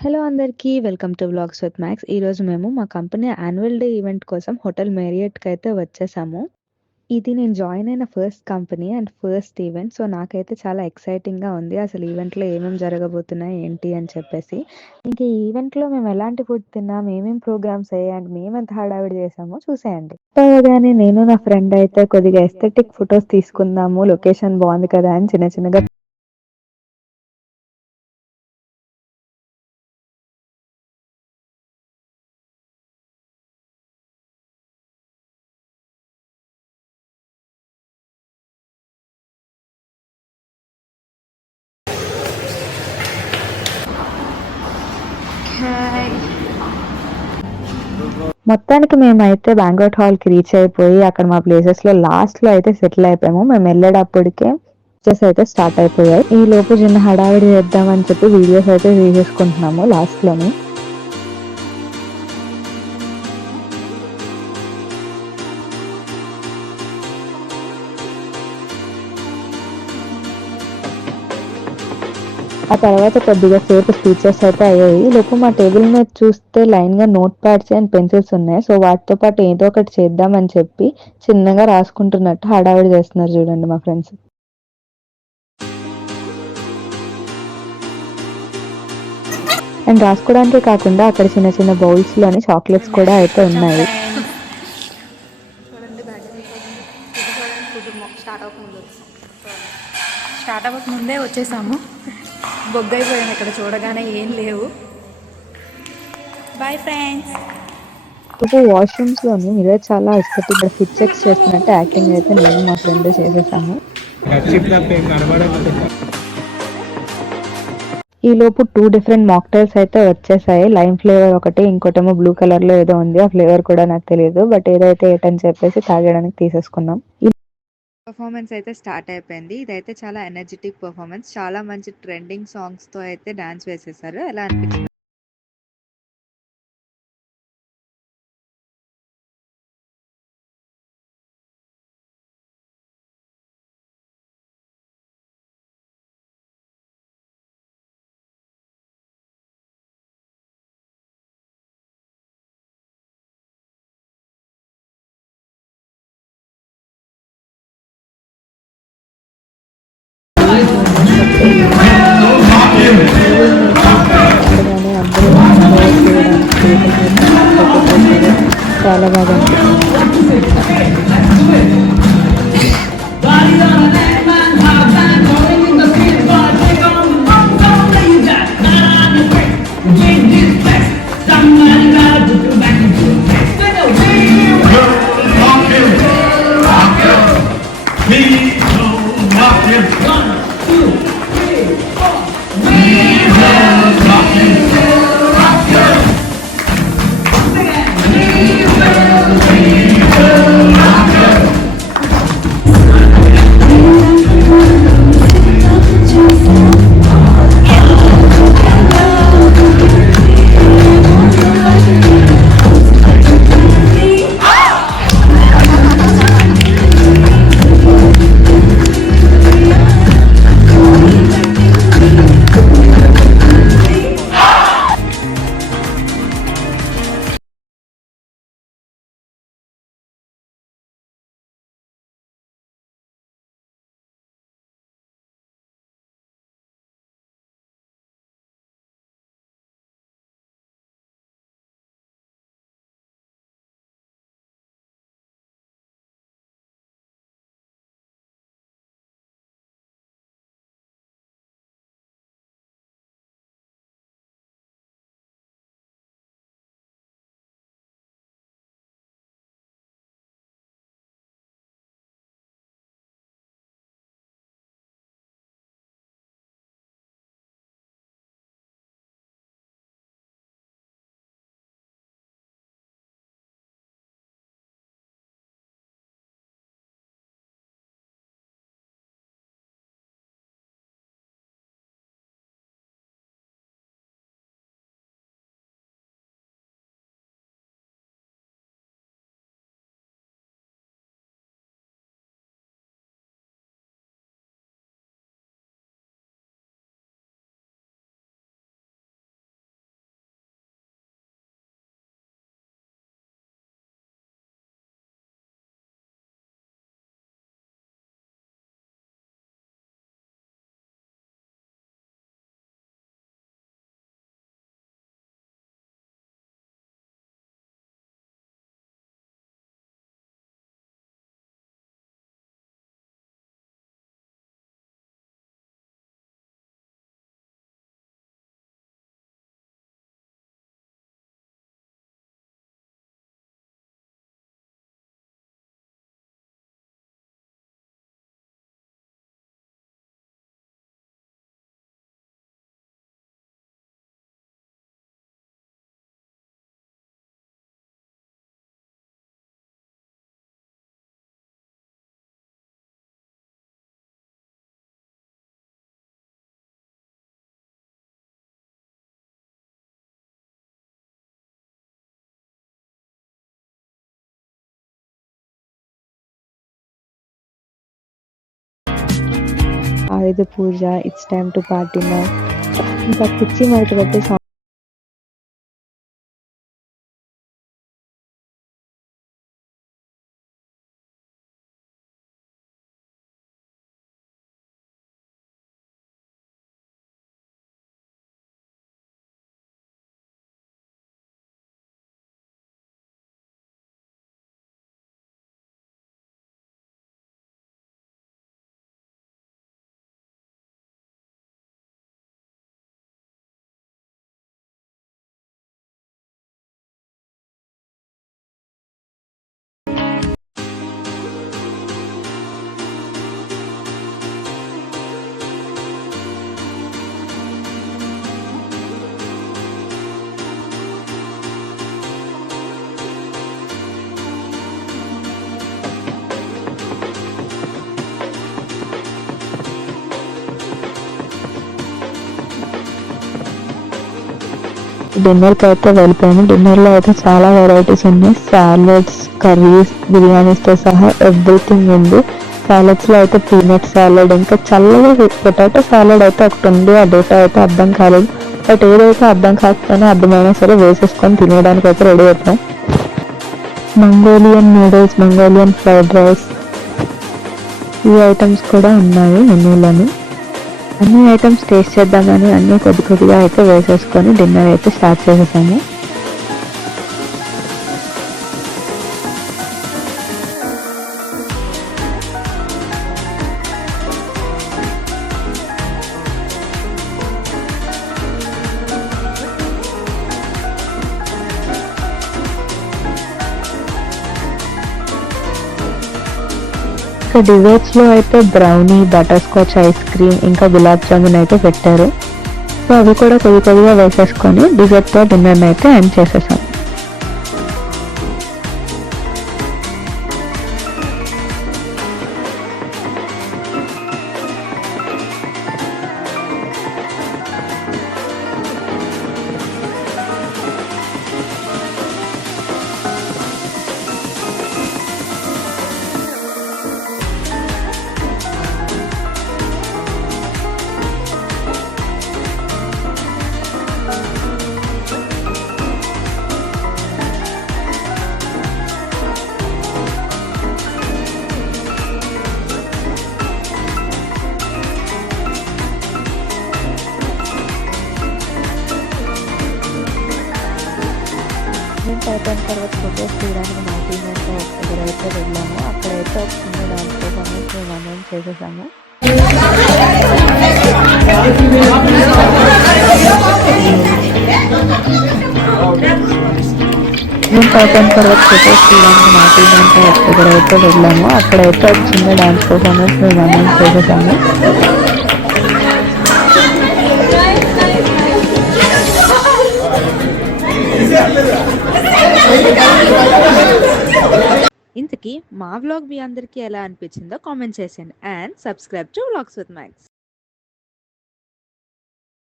హలో అందరికీ. Welcome to vlogs with max. ఈరోజు మేము మా కంపెనీ యాన్యువల్ డే ఈవెంట్ కోసం హోటల్ మేరియట్‌కైతే వచ్చేసాము. ఇది నేను జాయిన్ అయిన first company and first event. So, నాకైతే చాలా ఎక్సైటింగ్‌గా ఉంది. అసలు ఈవెంట్‌లో ఏమేమి జరగబోతున్నాయి, ఏంటి అని చెప్పేసి. ఇంక ఈ ఈవెంట్‌లో మేము ఎలాంటి ఫుడ్ తిన్నాం, ఏమేం ప్రోగ్రామ్స్ అయ్యాయి అండ్ మేమెంత హడావిడి చేసామో చూసేయండి. అవ్వగానే నేను నా ఫ్రెండ్ అయితే కొద్దిగా ఎస్థెటిక్ ఫోటోస్ తీసుకుందాము, లొకేషన్ బాగుంది కదా అని చిన్న చిన్నగా మొత్తానికి మేమైతే బ్యాంక్వెట్ హాల్‌కి రీచ్ అయిపోయి, అక్కడ మా ప్లేసెస్‌లో లాస్ట్‌లో అయితే సెటిల్ అయిపోయాము. మేమెళ్ళేటప్పటికే పిక్చర్స్ అయితే స్టార్ట్ అయిపోయాయి. ఈలోపు చిన్న హడావిడి చేద్దామని చెప్పి వీడియోస్ అయితే తీసేసుకుంటున్నాము లాస్ట్‌లోని. ఆ తర్వాత కొద్దిగా సేపు స్పీచెస్ అయితే అయ్యాయి. ఈలోపు మా టేబుల్ మీద చూస్తే లైన్‌గా నోట్ ప్యాడ్స్ అండ్ పెన్సిల్స్ ఉన్నాయి. సో, వాటితో పాటు ఏదో ఒకటి చేద్దామని చెప్పి చిన్నగా రాసుకుంటున్నట్టు హడావిడి చేస్తున్నారు చూడండి మా ఫ్రెండ్స్. అండ్ రాసుకోవడానికే కాకుండా అక్కడ చిన్న చిన్న బౌల్స్‌లోని చాక్లెట్స్ కూడా అయితే ఉన్నాయి. చూడండి బ్యాటరీ ఫుడ్ స్టార్ట్ అవ్వకముందే వచ్చేసాము. బొగ్గైపోయాము ఇక్కడ చూడగానే ఏం లేవు. Boy friends. ఇప్పుడు వాష్‌రూమ్స్‌లోని మిర్రర్ చాలా ఎస్థెటిక్‌గా ఫిట్ చెక్స్ చేస్తున్నట్టు యాక్టింగ్ అయితే నేను మా ఫ్రెండ్ చేసేసాము. ఈలోపు 2 డిఫరెంట్ మాక్టైల్స్ అయితే వచ్చేసాయి. లైమ్ ఫ్లేవర్ ఒకటి, ఇంకోటేమో బ్లూ కలర్‌లో ఏదో ఉంది. ఆ ఫ్లేవర్ కూడా నాకు తెలీదు. బట్ ఏదైతే ఏటని చెప్పేసి తాగడానికి తీసేసుకున్నాం. పర్ఫార్మెన్స్ అయితే స్టార్ట్ అయిపోయింది. ఇదైతే చాలా ఎనర్జిటిక్ పర్ఫార్మెన్స్. చాలా మంచి ట్రెండింగ్ సాంగ్స్‌తో అయితే డాన్స్ వేసేసారు. ఎలా అనిపించింది? పాడగానే అందరూ ఎంజాయ్ చేయడానికి చాలా బాగా అనిపించింది. Ayudha Puja, it's time to party now, ఇంకా కుర్చీ మడత పెట్టే సాంగ్. డిన్నర్కి అయితే వెళ్ళిపోయాము. డిన్నర్లో అయితే చాలా వెరైటీస్ ఉన్నాయి. సాలడ్స్, కర్రీస్, బిర్యానీస్తో సహా ఎవ్రీథింగ్ ఉంది. సాలడ్స్లో అయితే పీనట్ సాలడ్, ఇంకా చల్లగా పొటాటో సాలడ్ అయితే ఒకటి ఉంది. అదైతే అయితే అర్థం కాలేదు, బట్ ఏదైతే అర్థం కాకపోయినా అర్థమైనా సరే వేసేసుకొని తినేయడానికి అయితే రెడీ అవుతాం. Mongolian noodles, Mongolian fried rice, ఈ ఐటమ్స్ కూడా ఉన్నాయి మెనూలోని. అన్ని ఐటమ్స్ టేస్ట్ చేద్దామని అన్నీ కొద్ది కొద్దిగా అయితే వేసేసుకొని డిన్నర్ అయితే స్టార్ట్ చేసేసాము. ఇంకా డిజర్ట్స్లో అయితే brownie, butter scotch ice cream, ఇంకా గులాబ్ జామున్ అయితే పెట్టారు. సో అవి కూడా కొద్ది కొద్దిగా వేసేసుకొని డిజర్ట్తో డిన్నర్ని అయితే ఎండ్ చేసేసాం. అయిపోయిన తర్వాత ఫొటోస్ తీయడానికి మా టీం అయితే ఒక దగ్గర అయితే వెళ్ళాము. అక్కడైతే ఒక చిన్న డాన్స్ పర్ఫార్మెన్స్ మేము అనౌన్స్ చేసేసాము. మేము అయిపోయిన తర్వాత ఫొటోస్ తీయడానికి మా టీం అయితే ఒక దగ్గర అయితే వెళ్ళాము. అక్కడైతే ఒక చిన్న డాన్స్ పర్ఫార్మెన్స్ మేము అనౌన్స్ చేసేసాము. ఇంతకీ మా వ్లాగ్ మీ అందరికీ ఎలా అనిపించిందో కామెంట్ చేసేయండి. And subscribe to vlogs with max.